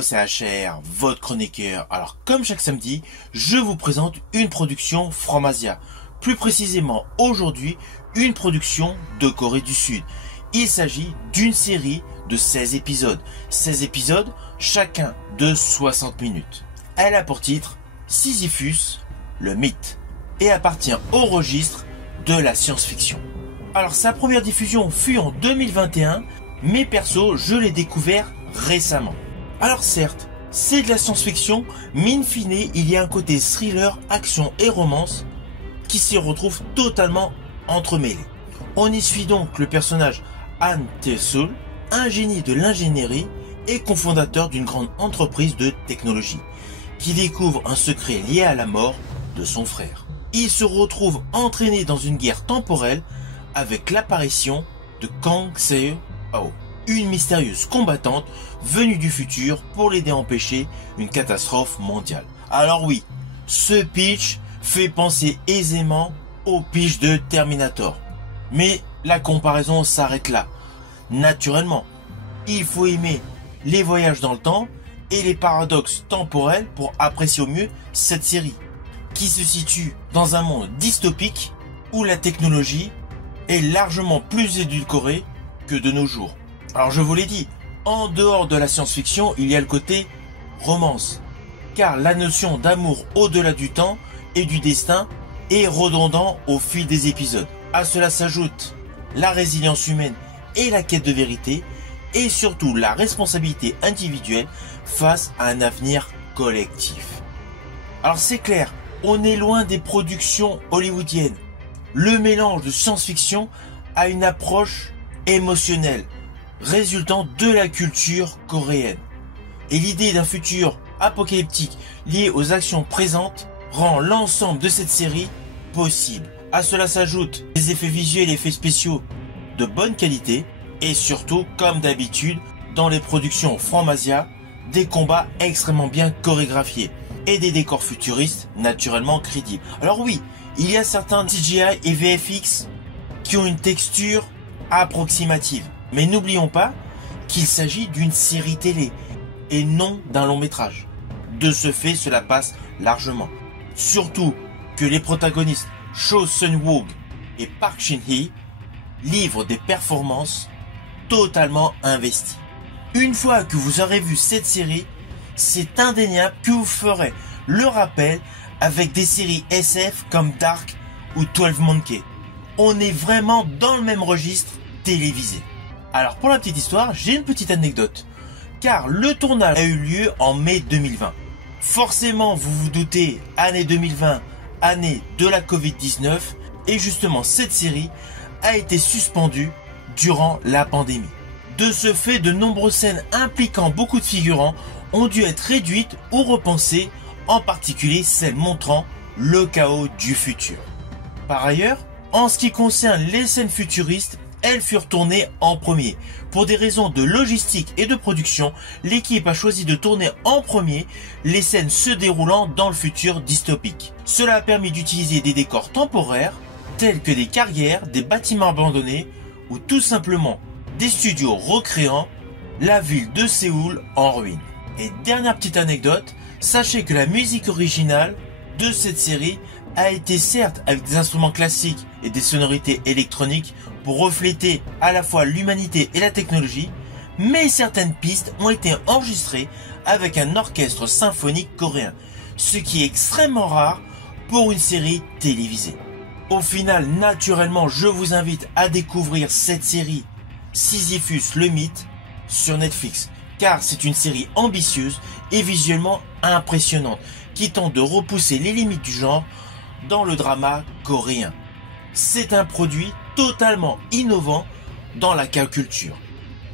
Hello, c'est HR, votre chroniqueur. Alors, comme chaque samedi, je vous présente une production From Asia. Plus précisément, aujourd'hui, une production de Corée du Sud. Il s'agit d'une série de 16 épisodes. 16 épisodes, chacun de 60 minutes. Elle a pour titre Sisyphus, le mythe, et appartient au registre de la science-fiction. Alors, sa première diffusion fut en 2021, mais perso, je l'ai découvert récemment. Alors certes, c'est de la science-fiction, mais in fine, il y a un côté thriller, action et romance qui s'y retrouve totalement entremêlés. On y suit donc le personnage Han Tae-sul, un génie de l'ingénierie et cofondateur d'une grande entreprise de technologie, qui découvre un secret lié à la mort de son frère. Il se retrouve entraîné dans une guerre temporelle avec l'apparition de Kang Se-ho, une mystérieuse combattante venue du futur pour l'aider à empêcher une catastrophe mondiale. Alors oui, ce pitch fait penser aisément au pitch de Terminator. Mais la comparaison s'arrête là. Naturellement, il faut aimer les voyages dans le temps et les paradoxes temporels pour apprécier au mieux cette série, qui se situe dans un monde dystopique où la technologie est largement plus édulcorée que de nos jours. Alors je vous l'ai dit, en dehors de la science-fiction, il y a le côté romance, car la notion d'amour au-delà du temps et du destin est redondant au fil des épisodes. À cela s'ajoute la résilience humaine et la quête de vérité, et surtout la responsabilité individuelle face à un avenir collectif. Alors c'est clair, on est loin des productions hollywoodiennes. Le mélange de science-fiction a une approche émotionnelle, résultant de la culture coréenne. Et l'idée d'un futur apocalyptique lié aux actions présentes rend l'ensemble de cette série possible. À cela s'ajoutent des effets visuels et effets spéciaux de bonne qualité et surtout, comme d'habitude, dans les productions From Asia, des combats extrêmement bien chorégraphiés et des décors futuristes naturellement crédibles. Alors oui, il y a certains CGI et VFX qui ont une texture approximative. Mais n'oublions pas qu'il s'agit d'une série télé et non d'un long métrage. De ce fait, cela passe largement. Surtout que les protagonistes Cho Seung-wook et Park Shin-hye livrent des performances totalement investies. Une fois que vous aurez vu cette série, c'est indéniable que vous ferez le rappel avec des séries SF comme Dark ou 12 Monkeys. On est vraiment dans le même registre télévisé. Alors pour la petite histoire, j'ai une petite anecdote, car le tournage a eu lieu en mai 2020. Forcément, vous vous doutez, année 2020, année de la Covid-19, et justement cette série a été suspendue durant la pandémie. De ce fait, de nombreuses scènes impliquant beaucoup de figurants ont dû être réduites ou repensées, en particulier celles montrant le chaos du futur. Par ailleurs, en ce qui concerne les scènes futuristes, elles furent tournées en premier. Pour des raisons de logistique et de production, l'équipe a choisi de tourner en premier les scènes se déroulant dans le futur dystopique. Cela a permis d'utiliser des décors temporaires, tels que des carrières, des bâtiments abandonnés, ou tout simplement des studios recréant la ville de Séoul en ruine. Et dernière petite anecdote, sachez que la musique originale de cette série a été certes avec des instruments classiques et des sonorités électroniques pour refléter à la fois l'humanité et la technologie, mais certaines pistes ont été enregistrées avec un orchestre symphonique coréen, ce qui est extrêmement rare pour une série télévisée. Au final, naturellement, je vous invite à découvrir cette série Sisyphus le mythe sur Netflix, car c'est une série ambitieuse et visuellement impressionnante qui tente de repousser les limites du genre dans le drama coréen. C'est un produit totalement innovant dans la culture.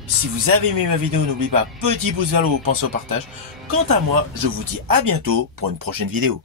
Si vous avez aimé ma vidéo, n'oubliez pas, petit pouce vers le haut, pensez au partage. Quant à moi, je vous dis à bientôt pour une prochaine vidéo.